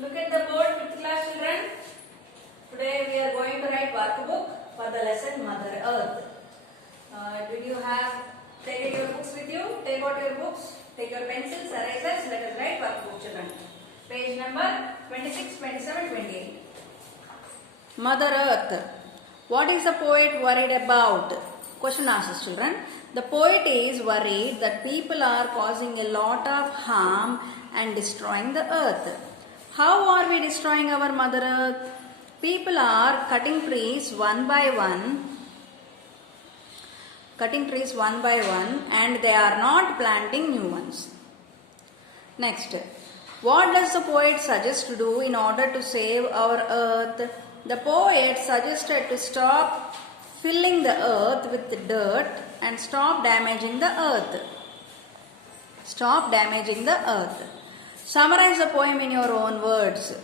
Look at the board, 5th class children. Today we are going to write workbook for the lesson Mother Earth. Did you have taken your books with you? Take out your books, take your pencils, erasers. Let us write workbook, children. Page number 26, 27, 28. Mother Earth. What is the poet worried about? Question asks, children. The poet is worried that people are causing a lot of harm and destroying the earth. How are we destroying our Mother Earth? People are cutting trees one by one, and they are not planting new ones. Next, what does the poet suggest to do in order to save our earth? The poet suggested to stop filling the earth with dirt and stop damaging the earth. Summarize the poem in your own words.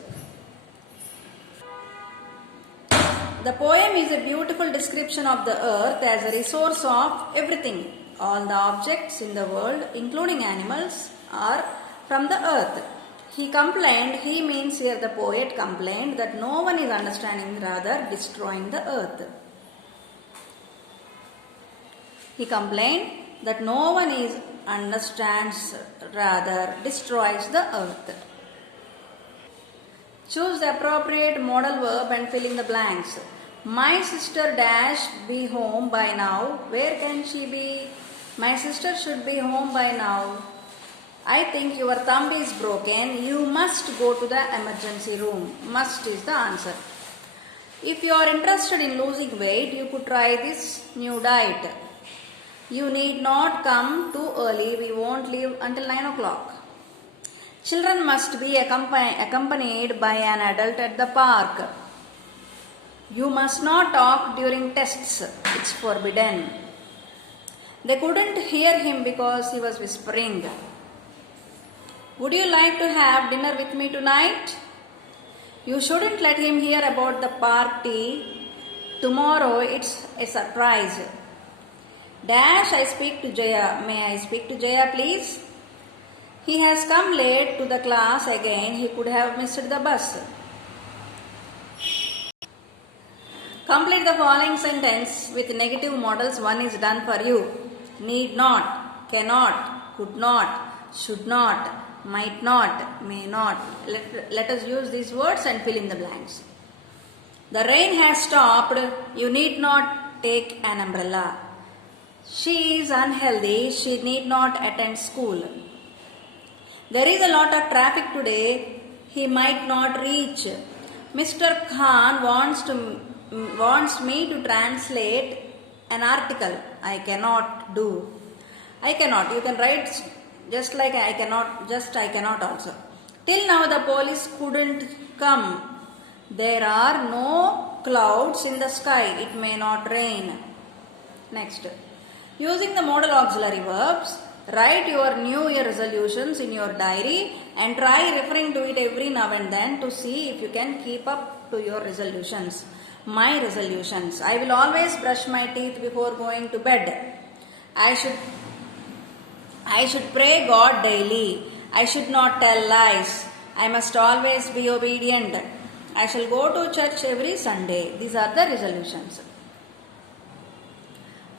The poem is a beautiful description of the earth as a resource of everything. All the objects in the world, including animals, are from the earth. He means here the poet complained that no one is understanding, rather destroying the earth. He complained that no one understands, rather destroys the earth. Choose the appropriate modal verb and fill in the blanks. My sister dash be home by now. Where can she be? My sister should be home by now. I think your thumb is broken. You must go to the emergency room. Must is the answer. If you are interested in losing weight, you could try this new diet. You need not come too early. We won't leave until 9 o'clock. Children must be accompanied by an adult at the park. You must not talk during tests. It's forbidden. They couldn't hear him because he was whispering. Would you like to have dinner with me tonight? You shouldn't let him hear about the party. Tomorrow it's a surprise. Dash, I speak to Jaya. May I speak to Jaya, please? He has come late to the class again. He could have missed the bus. Complete the following sentence with negative modals. One is done for you. Need not, cannot, could not, should not, might not, may not. Let us use these words and fill in the blanks. The rain has stopped. You need not take an umbrella. She is unhealthy. She need not attend school. There is a lot of traffic today. He might not reach. Mr. Khan wants me to translate an article. I cannot do. I cannot. You can write just like I cannot also. Till now the police couldn't come. There are no clouds in the sky. It may not rain. Next. Using the modal auxiliary verbs, write your New Year resolutions in your diary and try referring to it every now and then to see if you can keep up to your resolutions. My resolutions. I will always brush my teeth before going to bed. I should pray God daily. I should not tell lies. I must always be obedient. I shall go to church every Sunday. These are the resolutions.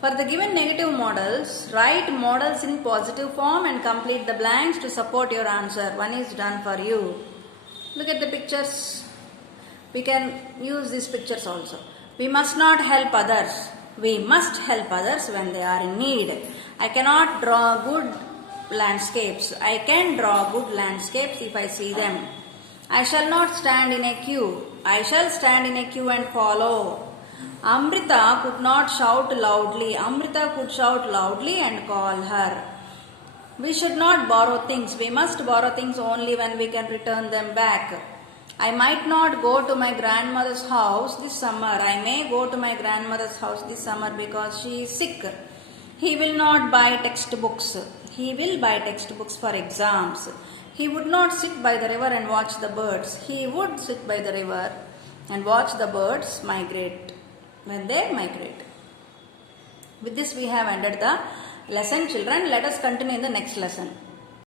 For the given negative modals, write modals in positive form and complete the blanks to support your answer. One is done for you. Look at the pictures. We can use these pictures also. We must not help others. We must help others when they are in need. I cannot draw good landscapes. I can draw good landscapes if I see them. I shall not stand in a queue. I shall stand in a queue and follow. Amrita could not shout loudly. Amrita could shout loudly and call her. We should not borrow things. We must borrow things only when we can return them back. I might not go to my grandmother's house this summer. I may go to my grandmother's house this summer because she is sick. He will not buy textbooks. He will buy textbooks for exams. He would not sit by the river and watch the birds. He would sit by the river and watch the birds migrate when they migrate. With this we have ended the lesson, children. Let us continue in the next lesson.